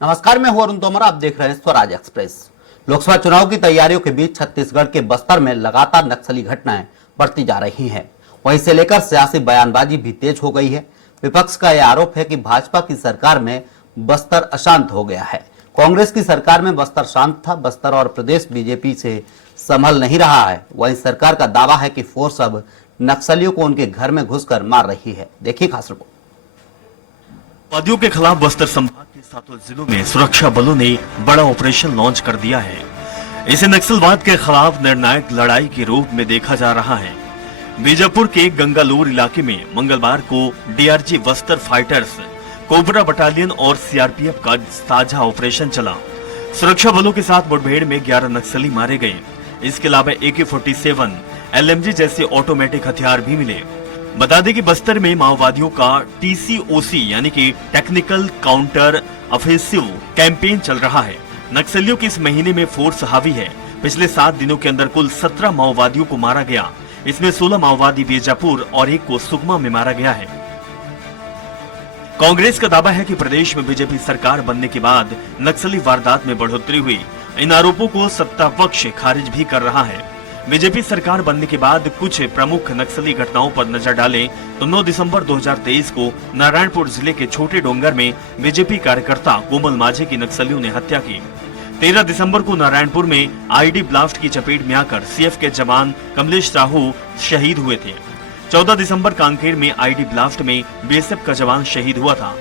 नमस्कार, मैं हूं अरुण तोमर। आप देख रहे हैं स्वराज एक्सप्रेस। लोकसभा चुनाव की तैयारियों के बीच छत्तीसगढ़ के बस्तर में लगातार नक्सली घटनाएं बढ़ती जा रही हैं। वहीं से लेकर सियासी बयानबाजी भी तेज हो गई है। विपक्ष का यह आरोप है कि भाजपा की सरकार में बस्तर अशांत हो गया है। कांग्रेस की सरकार में बस्तर शांत था। बस्तर और प्रदेश बीजेपी से संभल नहीं रहा है। वहीं सरकार का दावा है कि फोर्स अब नक्सलियों को उनके घर में घुसकर मार रही है। देखिए खास रिपोर्ट। माओवादियों के खिलाफ बस्तर संभाग के 7 जिलों में सुरक्षा बलों ने बड़ा ऑपरेशन लॉन्च कर दिया है। इसे नक्सलवाद के खिलाफ निर्णायक लड़ाई के रूप में देखा जा रहा है। बीजापुर के गंगालूर इलाके में मंगलवार को DRG Bastar fighters, cobra battalion और सीआरपीएफ का साझा ऑपरेशन चला। सुरक्षा बलों के साथ मुठभेड़ में 11 नक्सली मारे गए। इसके अलावा AK-47, LMG जैसे ऑटोमेटिक हथियार भी मिले। बता दें कि बस्तर में माओवादियों का TCOC यानी कि टेक्निकल काउंटर ऑफेंसिव कैंपेन चल रहा है। नक्सलियों की इस महीने में फोर्स हावी है। पिछले 7 दिनों के अंदर कुल 17 माओवादियों को मारा गया। इसमें 16 माओवादी बीजापुर और 1 को सुकमा में मारा गया है। कांग्रेस का दावा है कि प्रदेश में बीजेपी सरकार बनने के बाद नक्सली वारदात में बढ़ोतरी हुई। इन आरोपों को सत्ता पक्ष खारिज भी कर रहा है। बीजेपी सरकार बनने के बाद कुछ प्रमुख नक्सली घटनाओं पर नजर डालें तो 9 दिसंबर 2023 को नारायणपुर जिले के छोटे डोंगर में बीजेपी कार्यकर्ता कोमल माझे की नक्सलियों ने हत्या की। 13 दिसंबर को नारायणपुर में आईडी ब्लास्ट की चपेट में आकर CF के जवान कमलेश साहू शहीद हुए थे। 14 दिसंबर कांकेर में आईडी ब्लास्ट में BSF का जवान शहीद हुआ था।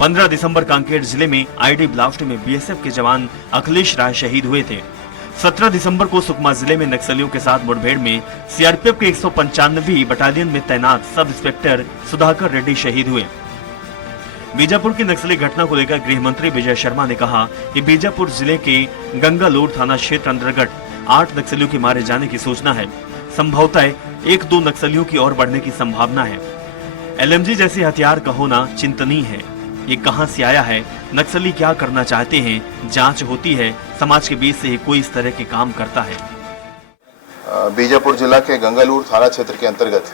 15 दिसंबर कांकेर जिले में आईडी ब्लास्ट में BSF के जवान अखिलेश राय शहीद हुए थे। 17 दिसंबर को सुकमा जिले में नक्सलियों के साथ मुठभेड़ में CRPF के 195वीं बटालियन में तैनात सब इंस्पेक्टर सुधाकर रेड्डी शहीद हुए। बीजापुर की नक्सली घटना को लेकर गृह मंत्री विजय शर्मा ने कहा कि बीजापुर जिले के गंगालूर थाना क्षेत्र अंतर्गत 8 नक्सलियों के मारे जाने की सूचना है। संभवतः 1-2 नक्सलियों की ओर बढ़ने की संभावना है। LMG जैसे हथियार का होना चिंतनीय है। ये कहां से आया है, नक्सली क्या करना चाहते हैं, जांच होती है। समाज के बीच से ही कोई इस तरह के काम करता है। बीजापुर जिला के गंगालूर थाना क्षेत्र के अंतर्गत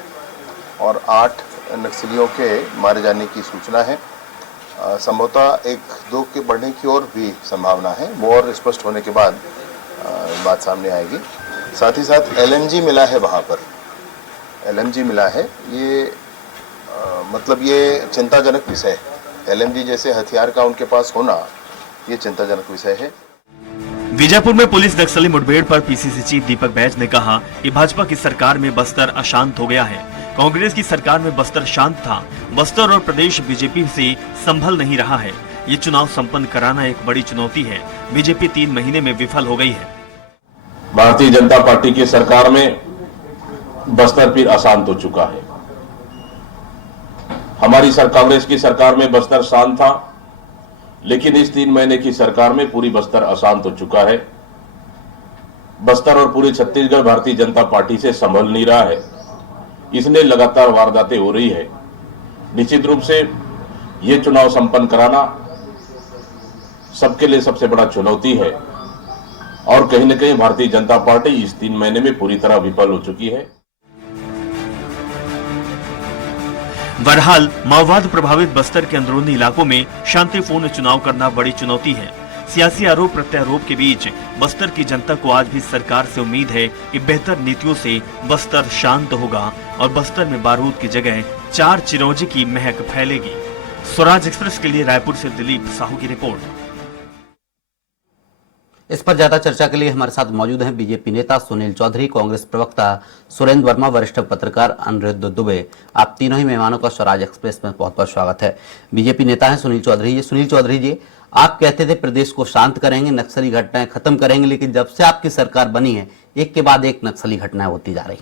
और 8 नक्सलियों के मारे जाने की सूचना है। संभवतः 1-2 के बढ़ने की ओर भी संभावना है। वो और स्पष्ट होने के बाद बात सामने आएगी। साथ ही साथ LMG मिला है, वहाँ पर LMG मिला है। ये मतलब ये चिंताजनक विषय है। LMG जैसे हथियार का उनके पास होना ये चिंताजनक विषय है। बीजापुर में पुलिस नक्सली मुठभेड़ पर PCC चीफ दीपक बैज ने कहा कि भाजपा की सरकार में बस्तर अशांत हो गया है। कांग्रेस की सरकार में बस्तर शांत था। बस्तर और प्रदेश बीजेपी से संभल नहीं रहा है। ये चुनाव संपन्न कराना एक बड़ी चुनौती है। बीजेपी 3 महीने में विफल हो गई है। भारतीय जनता पार्टी की सरकार में बस्तर फिर अशांत हो चुका है। हमारी कांग्रेस की सरकार में बस्तर शांत था, लेकिन इस 3 महीने की सरकार में पूरी बस्तर अशांत हो चुका है। बस्तर और पूरे छत्तीसगढ़ भारतीय जनता पार्टी से संभल नहीं रहा है। इसलिए लगातार वारदातें हो रही है। निश्चित रूप से ये चुनाव संपन्न कराना सबके लिए सबसे बड़ा चुनौती है और कहीं न कहीं भारतीय जनता पार्टी इस 3 महीने में पूरी तरह विफल हो चुकी है। बहरहाल माओवाद प्रभावित बस्तर के अंदरूनी इलाकों में शांतिपूर्ण चुनाव करना बड़ी चुनौती है। सियासी आरोप प्रत्यारोप के बीच बस्तर की जनता को आज भी सरकार से उम्मीद है कि बेहतर नीतियों से बस्तर शांत होगा और बस्तर में बारूद की जगह 4 चिरौंजी की महक फैलेगी। स्वराज एक्सप्रेस के लिए रायपुर से दिलीप साहू की रिपोर्ट। इस पर ज्यादा चर्चा के लिए हमारे साथ मौजूद हैं बीजेपी नेता सुनील चौधरी, कांग्रेस प्रवक्ता सुरेंद्र वर्मा, वरिष्ठ पत्रकार अनिरुद्ध दुबे। आप तीनों ही मेहमानों का स्वराज एक्सप्रेस में बहुत बहुत स्वागत है। बीजेपी नेता हैं सुनील चौधरी जी। सुनील चौधरी जी, आप कहते थे प्रदेश को शांत करेंगे, नक्सली घटनाएं खत्म करेंगे, लेकिन जब से आपकी सरकार बनी है एक के बाद एक नक्सली घटनाएं होती जा रही।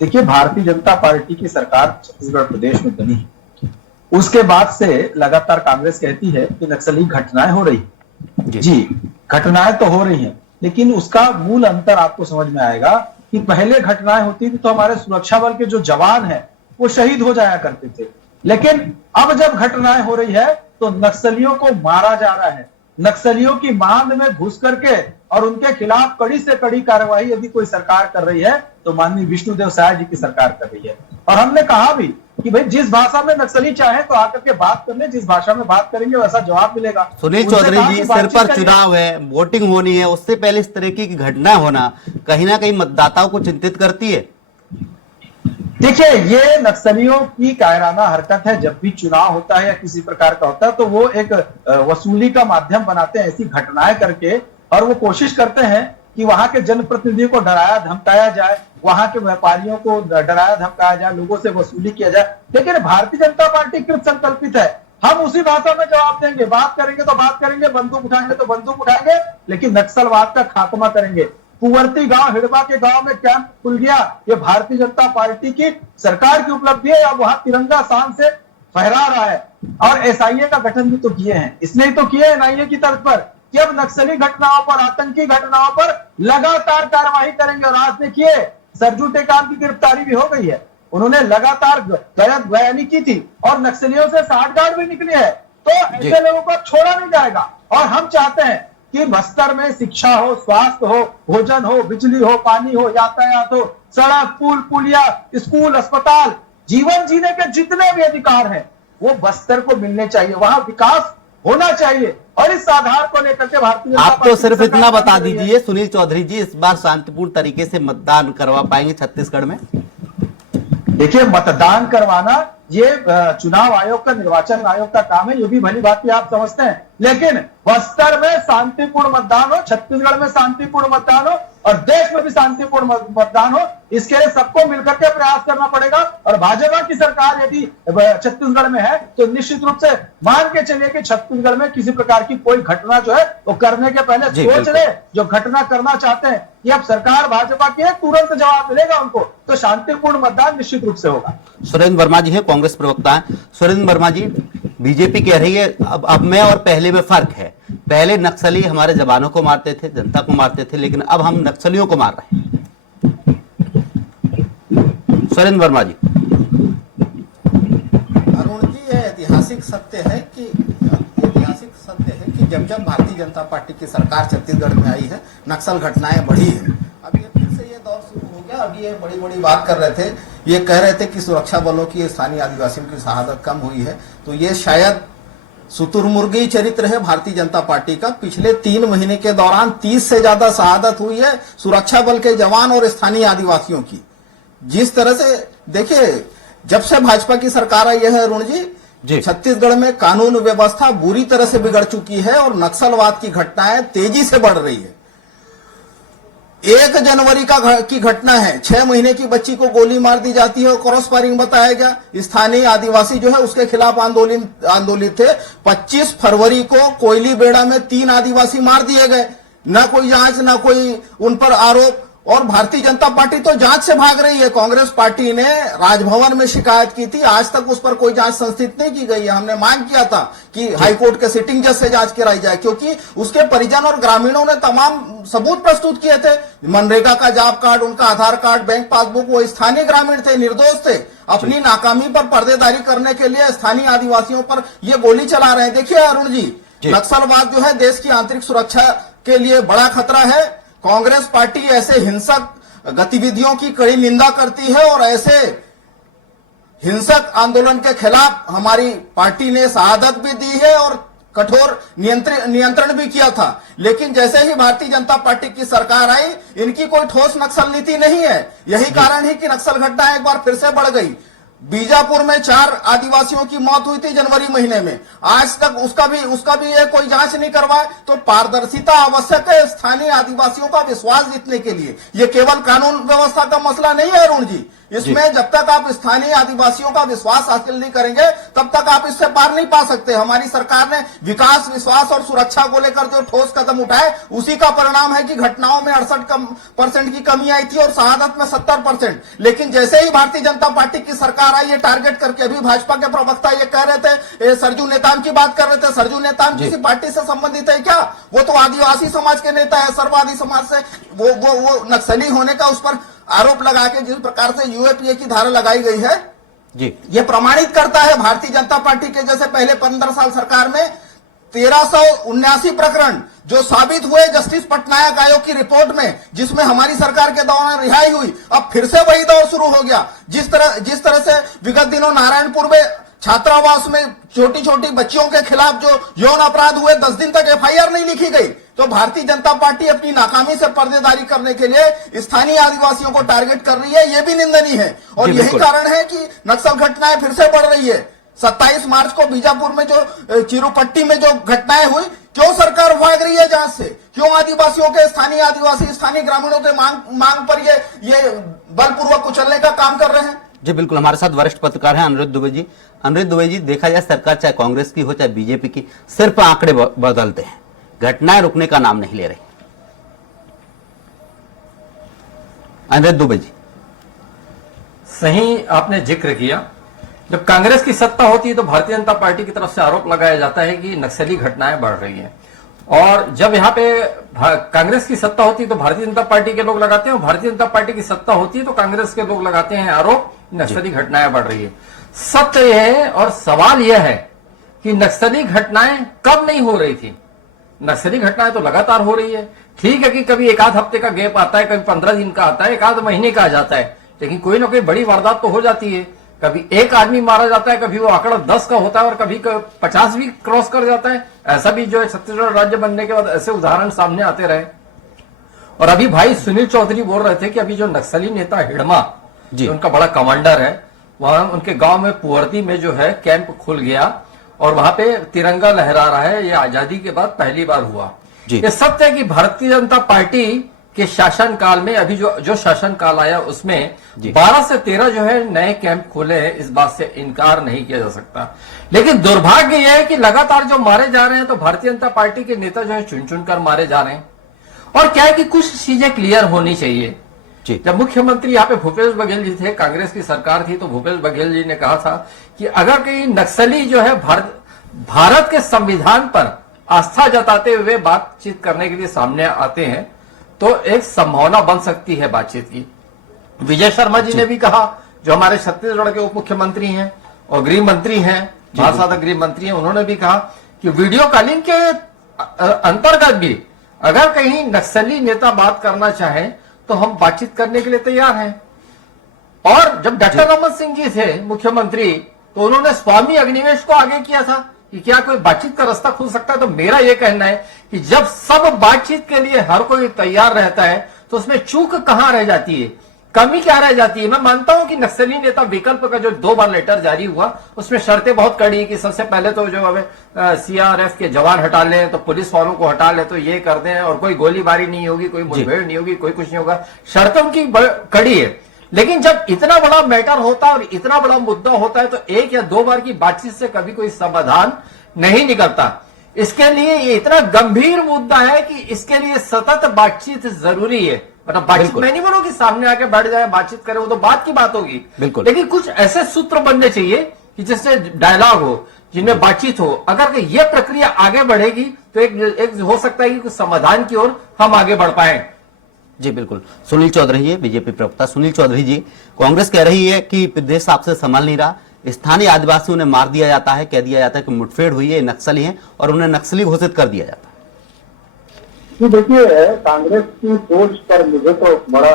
देखिए, भारतीय जनता पार्टी की सरकार छत्तीसगढ़ प्रदेश में बनी है, उसके बाद से लगातार कांग्रेस कहती है कि नक्सली घटनाएं हो रही। जी, घटनाएं तो हो रही हैं, लेकिन उसका मूल अंतर आपको समझ में आएगा कि पहले घटनाएं होती थी तो हमारे सुरक्षा बल के जो जवान हैं वो शहीद हो जाया करते थे, लेकिन अब जब घटनाएं हो रही है तो नक्सलियों को मारा जा रहा है। नक्सलियों की मांद में घुस करके और उनके खिलाफ कड़ी से कड़ी कार्रवाई यदि कोई सरकार कर रही है तो माननीय विष्णुदेव साय जी की सरकार कर रही है। और हमने कहा भी कि भाई जिस भाषा में नक्सली चाहे तो आकर के बात कर ले, जिस भाषा में बात करेंगे वैसा जवाब मिलेगा। सुनील उनसे चौधरी कहा जी, कि सिर बातचीत पर करिए। चुनाव है, वोटिंग होनी है, उससे पहले इस तरह की घटना होना कहीं ना कहीं मतदाताओं को चिंतित करती है। देखिए, ये नक्सलियों की कायराना हरकत है। जब भी चुनाव होता है या किसी प्रकार का होता है तो वो एक वसूली का माध्यम बनाते हैं ऐसी घटनाएं करके, और वो कोशिश करते हैं कि वहां के जनप्रतिनिधियों को डराया धमकाया जाए, वहां के व्यापारियों को डराया धमकाया जाए, लोगों से वसूली किया जाए। लेकिन भारतीय जनता पार्टी कृत संकल्पित है, हम उसी भाषा में जवाब देंगे। बात करेंगे तो बात करेंगे, बंदूक उठाएंगे तो बंदूक उठाएंगे, लेकिन नक्सलवाद का खात्मा करेंगे। कुंवरती गांव, हिड़बा के गांव में कैंप खुल गया, ये भारतीय जनता पार्टी की सरकार की उपलब्धि है। अब वहां तिरंगा शान से फहरा रहा है। और एसआईए का गठन भी तो किए हैं, इसलिए तो किए एनआईए की तर्ज पर कि अब नक्सली घटनाओं पर, आतंकी घटनाओं पर लगातार कार्रवाई करेंगे। और आज देखिए, सरजू टेकाम की गिरफ्तारी भी हो गई है। उन्होंने लगातार गलत बयानी की थी और नक्सलियों से साठगांठ भी निकली है। तो ऐसे लोगों को छोड़ा नहीं जाएगा। और हम चाहते हैं कि बस्तर में शिक्षा हो, स्वास्थ्य हो, भोजन हो, बिजली हो, पानी हो, यातायात हो, सड़क, पुल, पुलिया, स्कूल, अस्पताल, जीवन जीने के जितने भी अधिकार हैं वो बस्तर को मिलने चाहिए। वहां विकास होना चाहिए। और इस आधार को लेकर के भारतीय जनता आप तो पार्टी सिर्फ सरकार इतना बता काम कर रही है। दीजिए सुनील चौधरी जी, इस बार शांतिपूर्ण तरीके से मतदान करवा पाएंगे छत्तीसगढ़ में? देखिए, मतदान करवाना ये चुनाव आयोग का, निर्वाचन आयोग का काम है, ये भी भली बात आप समझते हैं। लेकिन बस्तर में शांतिपूर्ण मतदान हो, छत्तीसगढ़ में शांतिपूर्ण मतदान हो और देश में भी शांतिपूर्ण मतदान हो, इसके लिए सबको मिलकर के प्रयास करना पड़ेगा। और भाजपा की सरकार यदि छत्तीसगढ़ में है तो निश्चित रूप से मान के चलिए कि छत्तीसगढ़ में किसी प्रकार की कोई घटना जो है वो करने के पहले सोच ले। जो घटना करना चाहते हैं कि अब सरकार भाजपा की है, तुरंत जवाब मिलेगा उनको, तो शांतिपूर्ण मतदान निश्चित रूप से होगा। सुरेंद्र वर्मा जी है, कांग्रेस प्रवक्ता है। सुरेंद्र वर्मा जी, बीजेपी कह रही है अब में और पहले में फर्क है। पहले नक्सली हमारे जवानों को मारते थे, जनता को मारते थे, लेकिन अब हम नक्सलियों को मार रहे हैं। सुरेंद्र वर्मा जी। अरुण जी, यह ऐतिहासिक सत्य है कि जब जब भारतीय जनता पार्टी की सरकार छत्तीसगढ़ में आई है, नक्सल घटनाएं बढ़ी है। अब ये फिर से ये दौर शुरू हो गया। अभी ये बड़ी बड़ी बात कर रहे थे, ये कह रहे थे कि सुरक्षा बलों की, स्थानीय आदिवासियों की शहादत कम हुई है। तो ये शायद शुतुरमुर्गी चरित्र है भारतीय जनता पार्टी का। पिछले 3 महीने के दौरान 30 से ज्यादा शहादत हुई है सुरक्षा बल के जवान और स्थानीय आदिवासियों की। जिस तरह से देखिए, जब से भाजपा की सरकार आई है अरुण जी, छत्तीसगढ़ में कानून व्यवस्था बुरी तरह से बिगड़ चुकी है और नक्सलवाद की घटनाएं तेजी से बढ़ रही है। 1 जनवरी की घटना है, 6 महीने की बच्ची को गोली मार दी जाती है और क्रॉस फायरिंग बताया गया। स्थानीय आदिवासी जो है उसके खिलाफ आंदोलित थे। 25 फरवरी को कोयली बेड़ा में 3 आदिवासी मार दिए गए। न कोई जांच, न कोई उन पर आरोप। और भारतीय जनता पार्टी तो जांच से भाग रही है। कांग्रेस पार्टी ने राजभवन में शिकायत की थी, आज तक उस पर कोई जांच संस्थित नहीं की गई है। हमने मांग किया था कि हाईकोर्ट के सिटिंग जज से जांच कराई जाए, क्योंकि उसके परिजन और ग्रामीणों ने तमाम सबूत प्रस्तुत किए थे। मनरेगा का जॉब कार्ड, उनका आधार कार्ड, बैंक पासबुक, वो स्थानीय ग्रामीण थे, निर्दोष थे। अपनी नाकामी पर पर्देदारी करने के लिए स्थानीय आदिवासियों पर ये गोली चला रहे हैं। देखिए अरुण जी, नक्सलवाद जो है देश की आंतरिक सुरक्षा के लिए बड़ा खतरा है। कांग्रेस पार्टी ऐसे हिंसक गतिविधियों की कड़ी निंदा करती है और ऐसे हिंसक आंदोलन के खिलाफ हमारी पार्टी ने शहादत भी दी है और कठोर नियंत्रण भी किया था। लेकिन जैसे ही भारतीय जनता पार्टी की सरकार आई, इनकी कोई ठोस नक्सल नीति नहीं है। यही कारण है कि नक्सल घटनाएं एक बार फिर से बढ़ गई। बीजापुर में 4 आदिवासियों की मौत हुई थी जनवरी महीने में, आज तक उसका भी ये कोई जांच नहीं करवाए। तो पारदर्शिता आवश्यक है स्थानीय आदिवासियों का विश्वास जीतने के लिए। ये केवल कानून व्यवस्था का मसला नहीं है अरुण जी। इसमें जब तक आप स्थानीय आदिवासियों का विश्वास हासिल नहीं करेंगे तब तक आप इससे पार नहीं पा सकते। हमारी सरकार ने विकास, विश्वास और सुरक्षा को लेकर जो ठोस कदम उठाए, उसी का परिणाम है कि घटनाओं में 68% की कमी आई थी और शहादत में 70%। लेकिन जैसे ही भारतीय जनता पार्टी की सरकार आई, ये टारगेट करके, अभी भाजपा के प्रवक्ता ये कह रहे थे, सरजू नेताम की बात कर रहे थे। सरजू नेताम किसी पार्टी से संबंधित है क्या? वो तो आदिवासी समाज के नेता है, सर्ववादी समाज से। वो नक्सली होने का उस पर आरोप लगा के जिस प्रकार से यूएपीए की धारा लगाई गई है जी, ये प्रमाणित करता है भारतीय जनता पार्टी के जैसे पहले 15 साल सरकार में 1379 प्रकरण जो साबित हुए जस्टिस पटनायक आयोग की रिपोर्ट में, जिसमें हमारी सरकार के दौरान रिहाई हुई, अब फिर से वही दौर शुरू हो गया। जिस तरह से विगत दिनों नारायणपुर में छात्रावास में छोटी छोटी बच्चियों के खिलाफ जो यौन अपराध हुए, 10 दिन तक एफआईआर नहीं लिखी गई। तो भारतीय जनता पार्टी अपनी नाकामी से पर्देदारी करने के लिए स्थानीय आदिवासियों को टारगेट कर रही है, यह भी निंदनीय है। और यही कारण है कि नक्सल घटनाएं फिर से बढ़ रही है। 27 मार्च को बीजापुर में जो चिरुपट्टी में जो घटनाएं हुई, क्यों सरकार भाग रही है जांच से? क्यों आदिवासियों के स्थानीय ग्रामीणों के मांग पर ये बलपूर्वक कुचलने का काम कर रहे हैं? जी बिल्कुल, हमारे साथ वरिष्ठ पत्रकार हैं अनिरुद्ध दुबे जी। अनिरुद्ध दुबे जी, देखा जाए सरकार चाहे कांग्रेस की हो चाहे बीजेपी की, सिर्फ आंकड़े बदलते हैं, घटनाएं रुकने का नाम नहीं ले रही। अनिरुद्ध दुबे जी, सही आपने जिक्र किया। जब कांग्रेस की सत्ता होती है तो भारतीय जनता पार्टी की तरफ से आरोप लगाया जाता है कि नक्सली घटनाएं बढ़ रही हैं, और जब यहाँ पे कांग्रेस की सत्ता होती है तो भारतीय जनता पार्टी के लोग लगाते हैं, और भारतीय जनता पार्टी की सत्ता होती है तो कांग्रेस के लोग लगाते हैं आरोप नक्सली घटनाएं बढ़ रही है। सत्य यह है और सवाल यह है कि नक्सली घटनाएं कब नहीं हो रही थी? नक्सली घटनाएं तो लगातार हो रही है। ठीक है कि कभी एक आध हफ्ते का गैप आता है, कभी 15 दिन का आता है, एक आध महीने का आ जाता है, लेकिन कोई ना कोई बड़ी वारदात तो हो जाती है। कभी एक आदमी मारा जाता है, कभी वो आंकड़ा 10 का होता है, और कभी 50 भी क्रॉस कर जाता है। ऐसा भी जो है छत्तीसगढ़ राज्य बनने के बाद ऐसे उदाहरण सामने आते रहे। और अभी भाई सुनील चौधरी बोल रहे थे कि अभी जो नक्सली नेता हिडमा, जो उनका बड़ा कमांडर है, वहां उनके गांव में पुअर्ती में जो है कैंप खुल गया और वहां पे तिरंगा लहरा रहा है। ये आजादी के बाद पहली बार हुआ। ये सत्य है कि भारतीय जनता पार्टी के शासन काल में अभी जो शासन काल आया उसमें 12 से 13 जो है नए कैंप खोले हैं, इस बात से इनकार नहीं किया जा सकता। लेकिन दुर्भाग्य यह है कि लगातार जो मारे जा रहे हैं तो भारतीय जनता पार्टी के नेता जो है चुन चुन कर मारे जा रहे हैं। और क्या है कि कुछ चीजें क्लियर होनी चाहिए। जब मुख्यमंत्री यहाँ पे भूपेश बघेल जी थे, कांग्रेस की सरकार थी, तो भूपेश बघेल जी ने कहा था कि अगर कहीं नक्सली जो है भारत के संविधान पर आस्था जताते हुए बातचीत करने के लिए सामने आते हैं तो एक संभावना बन सकती है बातचीत की। विजय शर्मा जी ने भी कहा, जो हमारे छत्तीसगढ़ के उप मुख्यमंत्री हैं और गृह मंत्री हैं, महासाधक गृह मंत्री हैं, उन्होंने भी कहा कि वीडियो कॉलिंग के अंतर्गत भी अगर कहीं नक्सली नेता बात करना चाहें तो हम बातचीत करने के लिए तैयार हैं। और जब डॉक्टर रमन सिंह जी थे मुख्यमंत्री तो उन्होंने स्वामी अग्निवेश को आगे किया था कि क्या कोई बातचीत का रास्ता खुल सकता है। तो मेरा यह कहना है कि जब सब बातचीत के लिए हर कोई तैयार रहता है तो उसमें चूक कहां रह जाती है, कमी क्या रह जाती है? मैं मानता हूं कि नक्सली नेता विकल्प का जो 2 बार लेटर जारी हुआ उसमें शर्तें बहुत कड़ी कि सबसे पहले तो जो सीआरएफ के जवान हटा लें, तो पुलिस वालों को हटा ले, तो ये कर दें, और कोई गोलीबारी नहीं होगी, कोई मुठभेड़ नहीं होगी, कोई कुछ नहीं होगा। शर्तें उनकी कड़ी है। लेकिन जब इतना बड़ा मैटर होता है और इतना बड़ा मुद्दा होता है तो 1 या 2 बार की बातचीत से कभी कोई समाधान नहीं निकलता। इसके लिए ये इतना गंभीर मुद्दा है कि इसके लिए सतत बातचीत जरूरी है। मतलब बातचीत मैं नहीं बोलूं कि सामने आके बैठ जाए बातचीत करे, वो तो बात की बात होगी, लेकिन कुछ ऐसे सूत्र बनने चाहिए कि जिससे डायलॉग हो, जिनमें बातचीत हो। अगर ये प्रक्रिया आगे बढ़ेगी तो एक हो सकता है कि कुछ समाधान की ओर हम आगे बढ़ पाए। जी बिल्कुल। सुनील चौधरी जी, बीजेपी प्रवक्ता सुनील चौधरी जी, कांग्रेस कह रही है कि प्रदेश आपसे संभल नहीं रहा, स्थानीय आदिवासियों ने मार दिया जाता है, कह दिया जाता है कि मुठभेड़ हुई है, नक्सली हैं, और उन्हें नक्सली घोषित कर दिया जाता है। तो देखिए, कांग्रेस की सोच पर मुझे तो बड़ा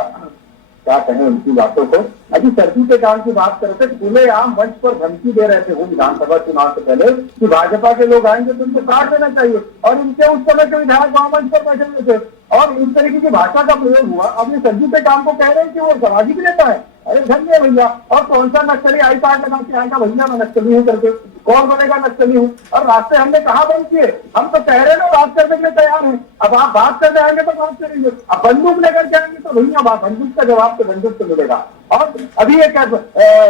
क्या कहें उनकी बातों को। अभी सर्दी के काम की बात कर रहे थे, खुलेआम मंच पर धमकी दे रहे थे वो विधानसभा चुनाव से पहले कि भाजपा के लोग आएंगे तो उनको काट देना चाहिए, और इनके उस समय के विधायक वहां मंच पर बैठे हुए थे और इस तरीके की भाषा का प्रयोग हुआ। अब ये सर्दी के काम को कह रहे हैं कि वो सामाजिक नेता है। अरे धन्य भैया, और कौन सा नक्सली आई कार्ड लगा के आएगा भैया मैं नक्सली हूँ करके? कौन बोलेगा नक्सली हूँ? और रास्ते हमने कहा बंद किए? हम तो कह रहे ना बात करने के लिए तैयार हैं। अब आप बात करने आएंगे तो बात करेंगे, अब बंदूक लेकर के आएंगे तो भैया बंदूक का जवाब तो बंदूक से मिलेगा। और अभी एक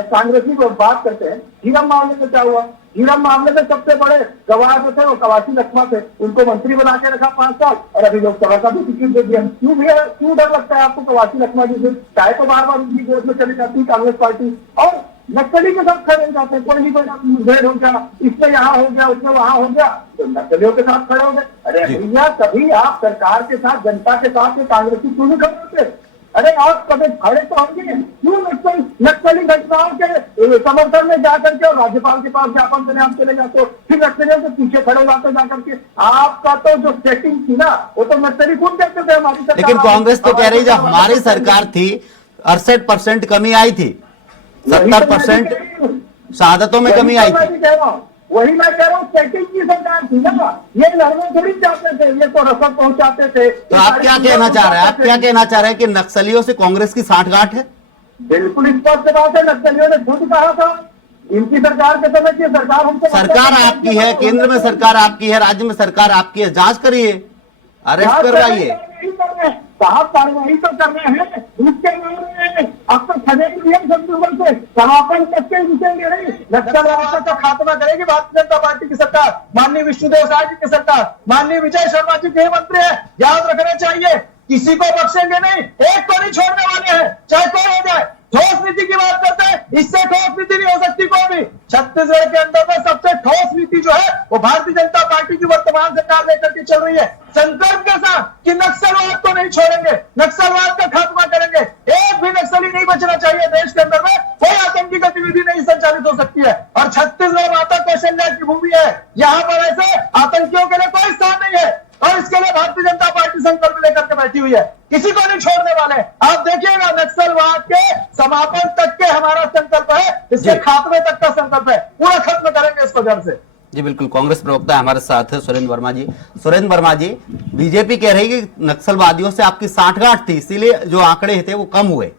कांग्रेसी को बात करते हैं, झीरम मामले में क्या हुआ? झीरम मामले में सबसे बड़े गवाह जो थे वो कवासी लखमा थे, उनको मंत्री बना के रखा 5 साल और अभी लोकसभा का भी टिकट दे दिया। क्यों भैया, क्यों डर लगता है आपको कवासी लखमा जी से? चाहे तो बार बार उनकी गोद में चली जाती कांग्रेस पार्टी और नक्सली के साथ खड़े हो जाते हैं। कोई मुठभेड़ हो गया, इसमें यहाँ हो गया, उसमें वहां हो गया, तो नक्सलियों के साथ खड़े हो गए। अरे भैया, कभी आप सरकार के साथ, जनता के साथ कांग्रेसी क्यों नहीं खड़े होते? अरे आप कभी खड़े तो होंगे, क्यों नक्सली घटनाओं के समर्थन में जाकर के और राज्यपाल के पास ज्ञापन देने आप चले जाते हो, फिर नक्सलियों के पीछे खड़े जाते जाकर के। आपका तो जो सेटिंग थी ना, वो तो नक्सली खुद कहते थे हमारी सरकार। लेकिन कांग्रेस तो कह रही जब हमारी सरकार थी 68% कमी आई थी, 70% शहादतों में कमी आई थी। वही मैं कह रहा हूँ, सेटिंग की सरकार थी ना, ये लड़ने थोड़ी चाहते थे, ये तो रसद पहुंचाते थे। तो आप क्या कहना चाह रहे हैं? आप क्या कहना चाह रहे हैं कि नक्सलियों से कांग्रेस की साठगांठ है? बिल्कुल स्पष्ट बात है, नक्सलियों ने खुद कहा था इनकी सरकार के समय की सरकार हमको, सरकार आपकी है, केंद्र में सरकार आपकी है, राज्य में सरकार आपकी है, जांच करिए, अरेस्ट करवाइए। साहब कार्रवाई तो कर रहे हैं, उसके बाद अब तो खदेड़ दिया छत्तीसगढ़ से, समापन तक के रुकेंगे नहीं। नक्सलवाद का खात्मा करेगी भारतीय जनता पार्टी की सरकार, माननीय विष्णुदेव साय जी की सरकार, माननीय विजय शर्मा जी गृह मंत्री है, याद रखना चाहिए, किसी को बख्शेंगे नहीं, एक को नहीं छोड़ने वाले हैं, चाहे कोई हो जाए। ठोस नीति की बात करते हैं, इससे ठोस नीति नहीं हो सकती कोई भी। छत्तीसगढ़ के अंदर में सबसे ठोस नीति जो है वो भारतीय जनता पार्टी की वर्तमान सरकार लेकर के चल रही है, संकल्प के साथ कि नक्सलवाद को नहीं छोड़ेंगे, नक्सलवाद का खात्मा करेंगे, एक भी नक्सली नहीं बचना चाहिए देश के अंदर में, कोई आतंकी गतिविधि नहीं संचालित हो सकती है। और छत्तीसगढ़ माता कौशल्या की भूमि है, यहाँ पर ऐसे आतंकियों के लिए कोई स्थान नहीं है, और इसके लिए भारतीय जनता पार्टी संकल्प लेकर के बैठी हुई है, किसी को नहीं छोड़ने वाले। आप देखिएगा, नक्सलवाद के समापन तक के हमारा संकल्प है, इसके खात्मे तक का संकल्प है, पूरा खत्म करेंगे इसको जड़ से। जी बिल्कुल, कांग्रेस प्रवक्ता हमारे साथ है सुरेंद्र वर्मा जी। सुरेंद्र वर्मा जी, बीजेपी कह रही है कि नक्सलवादियों से आपकी साठगांठ थी, इसीलिए जो आंकड़े थे वो कम हुए।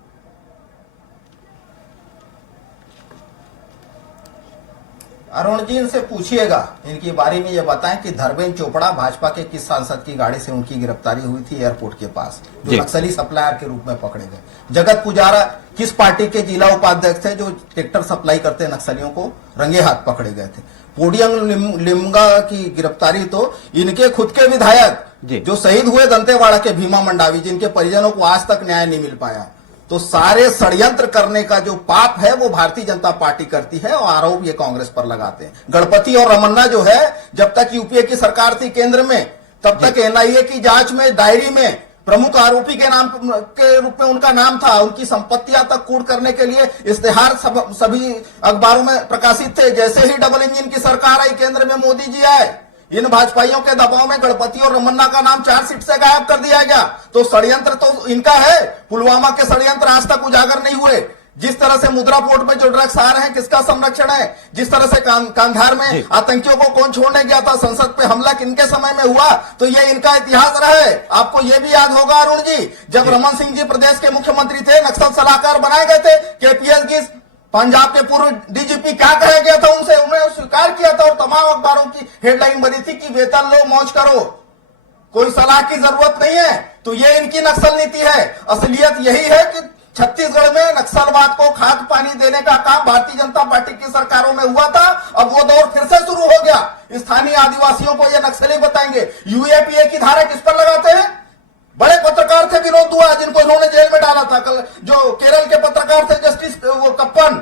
अरुण जी इनसे पूछिएगा, इनकी बारी में ये बताएं कि धर्मेंद्र चोपड़ा भाजपा के किस सांसद की गाड़ी से उनकी गिरफ्तारी हुई थी एयरपोर्ट के पास, जो नक्सली सप्लायर के रूप में पकड़े गए। जगत पुजारा किस पार्टी के जिला उपाध्यक्ष थे जो ट्रैक्टर सप्लाई करते नक्सलियों को, रंगे हाथ पकड़े गए थे। पोडियम लिमगा की गिरफ्तारी तो इनके खुद के विधायक जो शहीद हुए दंतेवाड़ा के भीमा मंडावी, जिनके परिजनों को आज तक न्याय नहीं मिल पाया। तो सारे षड्यंत्र करने का जो पाप है वो भारतीय जनता पार्टी करती है और आरोप ये कांग्रेस पर लगाते हैं। गणपति और रमन्ना जो है, जब तक यूपीए की सरकार थी केंद्र में, तब तक एनआईए की जांच में डायरी में प्रमुख आरोपी के नाम के रूप में उनका नाम था। उनकी संपत्तियां तक कूट करने के लिए इश्तेहार सभी अखबारों में प्रकाशित थे। जैसे ही डबल इंजन की सरकार आई, केंद्र में मोदी जी आए, इन भाजपाइयों के दबाव में गणपति और रमन्ना का नाम चार्जशीट से गायब कर दिया गया। तो षड्यंत्र तो इनका है। पुलवामा के षड्यंत्र आज तक उजागर नहीं हुए। जिस तरह से मुद्रा पोर्ट में जो ड्रग्स आ रहे हैं, किसका संरक्षण है? जिस तरह से कांधार में आतंकियों को कौन छोड़ने गया था, संसद पे हमला किनके समय में हुआ, तो ये इनका इतिहास रहा है। आपको ये भी याद होगा अरुण जी, जब रमन सिंह जी प्रदेश के मुख्यमंत्री थे, नक्सल सलाहकार बनाए गए थे, केपीएस की पंजाब के पूर्व डीजीपी क्या कहा गया था उनसे, उन्होंने स्वीकार किया था और तमाम अखबारों की हेडलाइन बनी थी कि वेतन लो, मौज करो, कोई सलाह की जरूरत नहीं है। तो ये इनकी नक्सल नीति है। असलियत यही है कि छत्तीसगढ़ में नक्सलवाद को खाद पानी देने का काम भारतीय जनता पार्टी की सरकारों में हुआ था। अब वो दौर फिर से शुरू हो गया। स्थानीय आदिवासियों को ये नक्सली बताएंगे। यूएपीए की धारा किस पर लगाते हैं? बड़े पत्रकार थे विनोद दुआ, जिनको इन्होंने जेल में डाला था। कल जो केरल के पत्रकार थे जस्टिस कप्पन,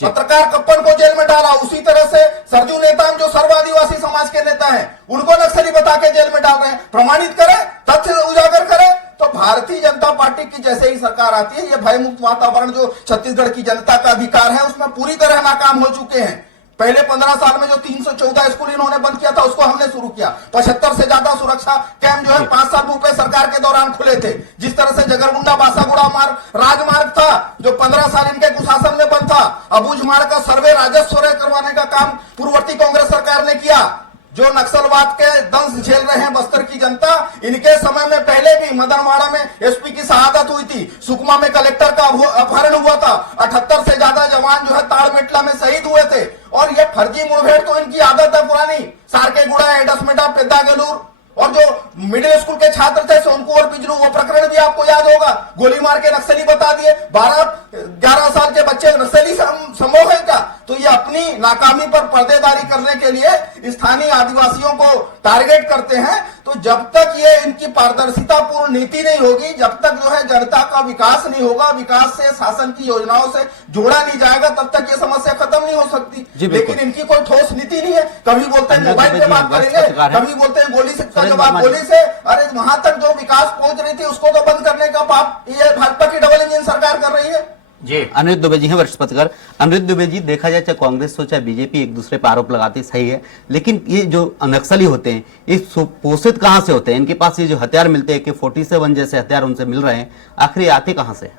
पत्रकार कप्पन को जेल में डाला। उसी तरह से सरजू नेता जो सर्व आदिवासी समाज के नेता हैं, उनको नक्सली बता के जेल में डाल रहे हैं। प्रमाणित करे, तथ्य उजागर करे। तो भारतीय जनता पार्टी की जैसे ही सरकार आती है, ये भयमुक्त वातावरण जो छत्तीसगढ़ की जनता का अधिकार है, उसमें पूरी तरह नाकाम हो चुके हैं। पहले 15 साल में जो 314 स्कूल इन्होंने बंद किया था, उसको हमने शुरू किया। 75 से ज्यादा सुरक्षा कैंप जो है 5 साल यूपीए सरकार के दौरान खुले थे। जिस तरह से जगरगुंडा बासागुड़ा राजमार्ग था, जो 15 साल इनके कुशासन में बंद था। अबूझ मार्ग का सर्वे, राजस्व करवाने का काम पूर्ववर्ती कांग्रेस सरकार ने किया। जो नक्सलवाद के दंश झेल रहे हैं बस्तर की जनता, इनके समय में पहले भी मदनवाड़ा में एसपी की शहादत हुई थी। सुकमा में कलेक्टर का अपहरण हुआ था। 78 से ज्यादा जवान जो है ताड़मेटला में शहीद हुए थे। और ये फर्जी मुठभेड़ तो इनकी आदत है पुरानी। सारकेगुड़ा, एडसमेटा, पेद्दागलूर और जो मिडिल स्कूल के छात्र थे सोनकू और बिजरू, वो प्रकरण भी आपको याद होगा। गोली मार के नक्सली बता दिए। 12-11 साल के बच्चे नक्सली संभव है क्या? तो ये अपनी नाकामी पर पर्देदारी करने के लिए स्थानीय आदिवासियों को टारगेट करते हैं। तो जब तक ये इनकी पारदर्शिता पूर्ण नीति नहीं होगी, जब तक जो है जनता का विकास नहीं होगा, विकास से शासन की योजनाओं से जोड़ा नहीं जाएगा, तब तक ये समस्या खत्म नहीं हो सकती। लेकिन इनकी कोई ठोस नीति नहीं है। कभी बोलते हैं मोबाइल पे बात करेंगे, कभी बोलते हैं गोली से का जवाब गोली से। अरे वहां तक जो विकास पहुंच रही थी उसको तो बंद करने का पाप ये भाजपा की डबल इंजन सरकार कर रही है। जी अनिरुद्ध दुबे जी हैं वरिष्ठ पत्रकार। अनिरुद्ध दुबे जी, देखा जाए चाहे कांग्रेस हो चाहे बीजेपी एक दूसरे पर आरोप लगाती सही है, लेकिन ये जो नक्सली होते हैं ये पोषित कहां से होते हैं? इनके पास ये जो हथियार मिलते हैं कि 47 जैसे हथियार उनसे मिल रहे हैं, आखिर ये आते कहां से?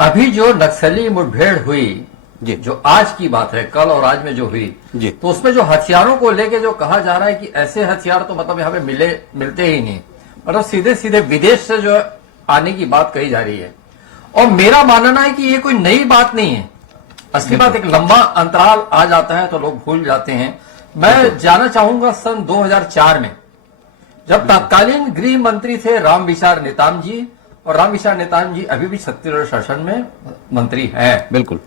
अभी जो नक्सली मुठभेड़ हुई जी, जो आज की बात है, कल और आज में जो हुई जी, तो उसमें जो हथियारों को लेके जो कहा जा रहा है कि ऐसे हथियार तो मतलब यहाँ पे मिलते ही नहीं, मतलब सीधे सीधे विदेश से जो आने की बात कही जा रही है। और मेरा मानना है कि ये कोई नई बात नहीं है। असली बात, एक लंबा अंतराल आ जाता है तो लोग भूल जाते हैं। मैं जाना चाहूंगा सन 2004 में, जब तत्कालीन गृह मंत्री थे रामविचार नेताम जी, और रामविचार नेताम जी अभी भी छत्तीसगढ़ शासन में मंत्री हैं। बिल्कुल।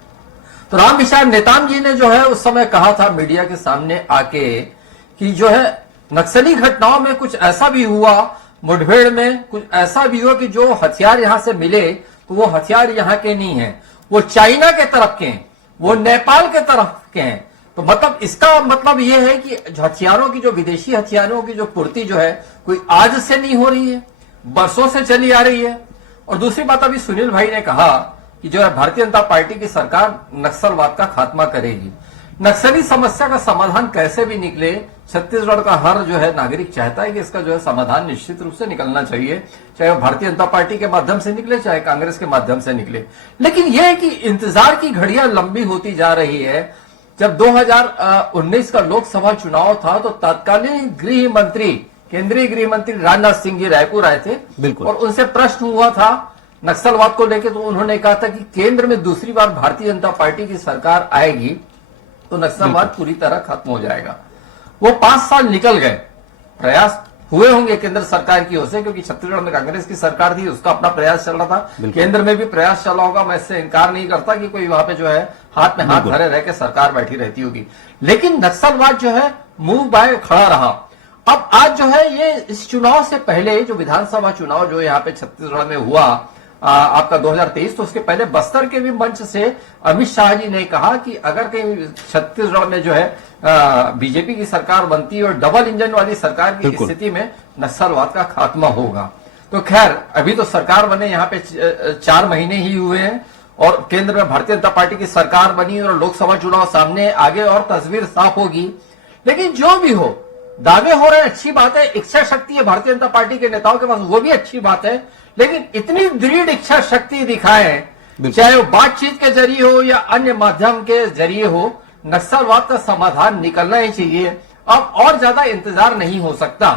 तो रामविचार नेताम जी ने जो है उस समय कहा था मीडिया के सामने आके कि जो है नक्सली घटनाओं में कुछ ऐसा भी हुआ, मुठभेड़ में कुछ ऐसा भी हुआ कि जो हथियार यहां से मिले तो वो हथियार यहां के नहीं है, वो चाइना के तरफ के हैं, वो नेपाल के तरफ के हैं। तो मतलब इसका मतलब ये है कि हथियारों की जो विदेशी हथियारों की जो पूर्ति जो है कोई आज से नहीं हो रही है, बरसों से चली आ रही है। और दूसरी बात, अभी सुनील भाई ने कहा कि जो है भारतीय जनता पार्टी की सरकार नक्सलवाद का खात्मा करेगी। नक्सली समस्या का समाधान कैसे भी निकले, छत्तीसगढ़ का हर जो है नागरिक चाहता है कि इसका जो है समाधान निश्चित रूप से निकलना चाहिए, चाहे वो भारतीय जनता पार्टी के माध्यम से निकले चाहे कांग्रेस के माध्यम से निकले। लेकिन यह है कि इंतजार की घड़ियां लंबी होती जा रही है। जब 2019 का लोकसभा चुनाव था तो तत्कालीन गृह मंत्री, केंद्रीय गृह मंत्री राजनाथ सिंह जी रायपुर आए थे और उनसे प्रश्न हुआ था नक्सलवाद को लेकर, तो उन्होंने कहा था कि केंद्र में दूसरी बार भारतीय जनता पार्टी की सरकार आएगी तो नक्सलवाद पूरी तरह खत्म हो जाएगा। वो 5 साल निकल गए, प्रयास हुए होंगे केंद्र सरकार की ओर से, क्योंकि छत्तीसगढ़ में कांग्रेस की सरकार थी, उसका अपना प्रयास चल रहा था, केंद्र में भी प्रयास चला होगा। मैं इससे इनकार नहीं करता कि कोई वहां पे जो है हाथ में हाथ धरे रह के सरकार बैठी रहती होगी, लेकिन नक्सलवाद जो है मुंह बाय खड़ा रहा। अब आज जो है ये इस चुनाव से पहले जो विधानसभा चुनाव जो यहाँ पे छत्तीसगढ़ में हुआ आपका 2023, तो उसके पहले बस्तर के भी मंच से अमित शाह जी ने कहा कि अगर कहीं छत्तीसगढ़ में जो है बीजेपी की सरकार बनती है और डबल इंजन वाली सरकार की स्थिति में नक्सलवाद का खात्मा होगा। तो खैर अभी तो सरकार बने यहाँ पे 4 महीने ही हुए हैं और केंद्र में भारतीय जनता पार्टी की सरकार बनी और लोकसभा चुनाव सामने आगे और तस्वीर साफ होगी। लेकिन जो भी हो, दावे हो रहे हैं, अच्छी बात है, इच्छा शक्ति है भारतीय जनता पार्टी के नेताओं के पास, वो भी अच्छी बात है, लेकिन इतनी दृढ़ इच्छा शक्ति दिखाएं, चाहे वो बातचीत के जरिए हो या अन्य माध्यम के जरिए हो, नक्सलवाद का समाधान निकलना ही चाहिए। अब और ज्यादा इंतजार नहीं हो सकता।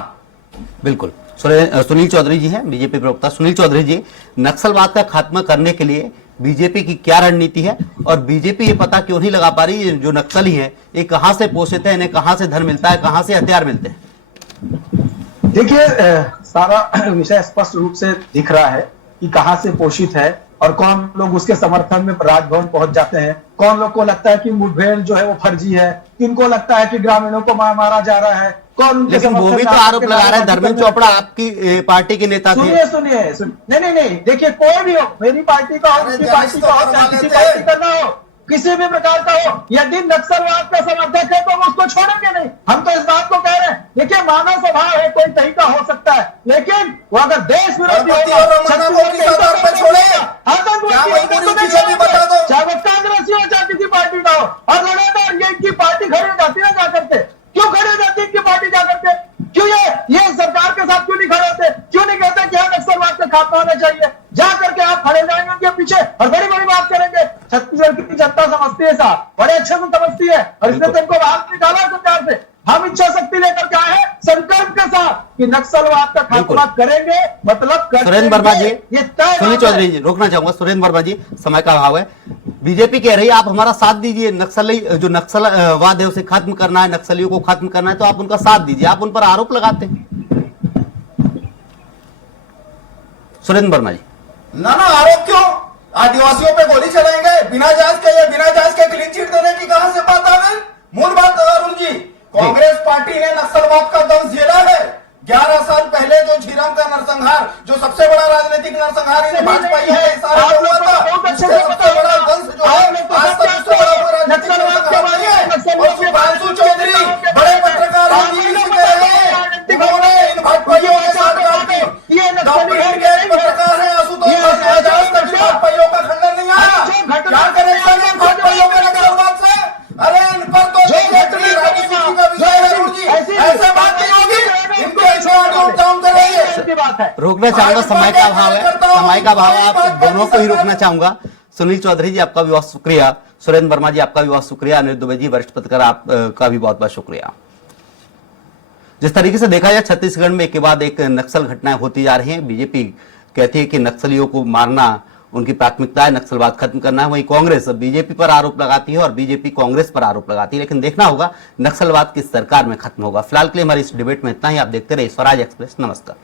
बिल्कुल। सुनील चौधरी जी हैं बीजेपी प्रवक्ता। सुनील चौधरी जी, नक्सलवाद का खात्मा करने के लिए बीजेपी की क्या रणनीति है और बीजेपी ये पता क्यों नहीं लगा पा रही है जो नक्सली है ये कहां से पोषित है, इन्हें कहां से धन मिलता है, कहां से हथियार मिलते हैं? देखिए, सारा विषय स्पष्ट रूप से दिख रहा है कि कहां से पोषित है और कौन लोग उसके समर्थन में राजभवन पहुंच जाते हैं, कौन लोग को लगता है कि मुठभेड़ जो है वो फर्जी है, किनको लगता है कि ग्रामीणों को मारा जा रहा है, कौन। लेकिन वो भी तो आरोप लगा रहे हैं, धर्मेंद्र चोपड़ा आपकी पार्टी के नेता थे। सुनिए, नहीं, देखिए कोई भी हो, मेरी पार्टी का हो, किसी पार्टी का हो, चाहे किसी पार्टी का ना हो, किसी भी प्रकार का हो, यदि नक्सलवाद का समर्थक है तो हम उसको छोड़ेंगे नहीं। हम तो इस बात को कह रहे हैं, देखिए मानव स्वभाव है, कोई तरीका हो सकता है, लेकिन वो अगर देश विरोधी होगा, चाहे वो कांग्रेसी हो चाहे किसी पार्टी का हो, और लड़ेगा, ये इनकी पार्टी खड़ी हो जाती है जाकर के। क्यों खड़ी हो जाती है इनकी पार्टी जाकर के? क्यों ये सरकार के साथ क्यों नहीं खड़े होते? क्यों नहीं कहते कि नक्सलवाद का खात्मा होना चाहिए? जाकर के आप खड़े जाएंगे उनके पीछे और बड़ी बड़ी बात करेंगे। छत्तीसगढ़ की जनता समझती है साहब, बड़े अच्छे से समझती है, और इसने तो इनको बाहर निकाला सरकार से। हम इच्छा शक्ति लेकर के आए हैं संकल्प के साथ कि नक्सलवाद का खात्मा करेंगे, मतलब सुरेंद्र वर्मा जी, सुनील चौधरी जी, रोकना चाहूंगा। सुरेंद्र वर्मा जी, समय का अभाव है, बीजेपी कह रही है आप हमारा साथ दीजिए, नक्सली जो नक्सलवाद है उसे खत्म करना है, नक्सलियों को खत्म करना है, तो आप उनका साथ दीजिए, आप उन पर आरोप लगाते हैं। सुरेंद्र वर्मा जी, ना आरोप क्यों? आदिवासियों पे गोली चलाएंगे बिना जांच के, या बिना जांच के क्लीन चिट देने की कहां से बात आ गई? नरसंहार इन भाजपाइयों के इशारे पे हुआ था। उससे सबसे बड़ा दंश जो है आज तक उससे बड़ा कोई राजनीतिक नरसंहार नहीं है। और सुभाषु चौधरी बड़े पत्रकार हैं, BBC पे रहे हैं, उन्होंने इन भाजपाइयों के साथ बात की। कंप्लीट के एक पत्रकार है आशुतोष भारद्वाज, आज तक इन भाजपाइयों का खंडन नहीं आया। क्या कनेक्शन है भाजपाइयों के नक्सलवाद से? अरे इन पर तो राजनीति का विषय है जी, ऐसे बात नहीं होगी। इनको ऐसे आगे डाउन करेंगे। रोकना चाहूंगा, समय का अभाव है, समय का अभाव है, आप दोनों को ही रोकना चाहूंगा। सुनील चौधरी जी आपका भी बहुत शुक्रिया, सुरेंद्र वर्मा जी आपका भी बहुत शुक्रिया, अनिल दुबे जी वरिष्ठ पत्रकार आपका भी बहुत बहुत शुक्रिया। जिस तरीके से देखा जाए छत्तीसगढ़ में एक के बाद एक नक्सल घटनाएं होती जा रही हैं। बीजेपी कहती है कि नक्सलियों को मारना उनकी प्राथमिकता है, नक्सलवाद खत्म करना है। वहीं कांग्रेस बीजेपी पर आरोप लगाती है और बीजेपी कांग्रेस पर आरोप लगाती है। लेकिन देखना होगा नक्सलवाद किस सरकार में खत्म होगा। फिलहाल के लिए हमारी इस डिबेट में इतना ही। आप देखते रहिए स्वराज एक्सप्रेस। नमस्कार।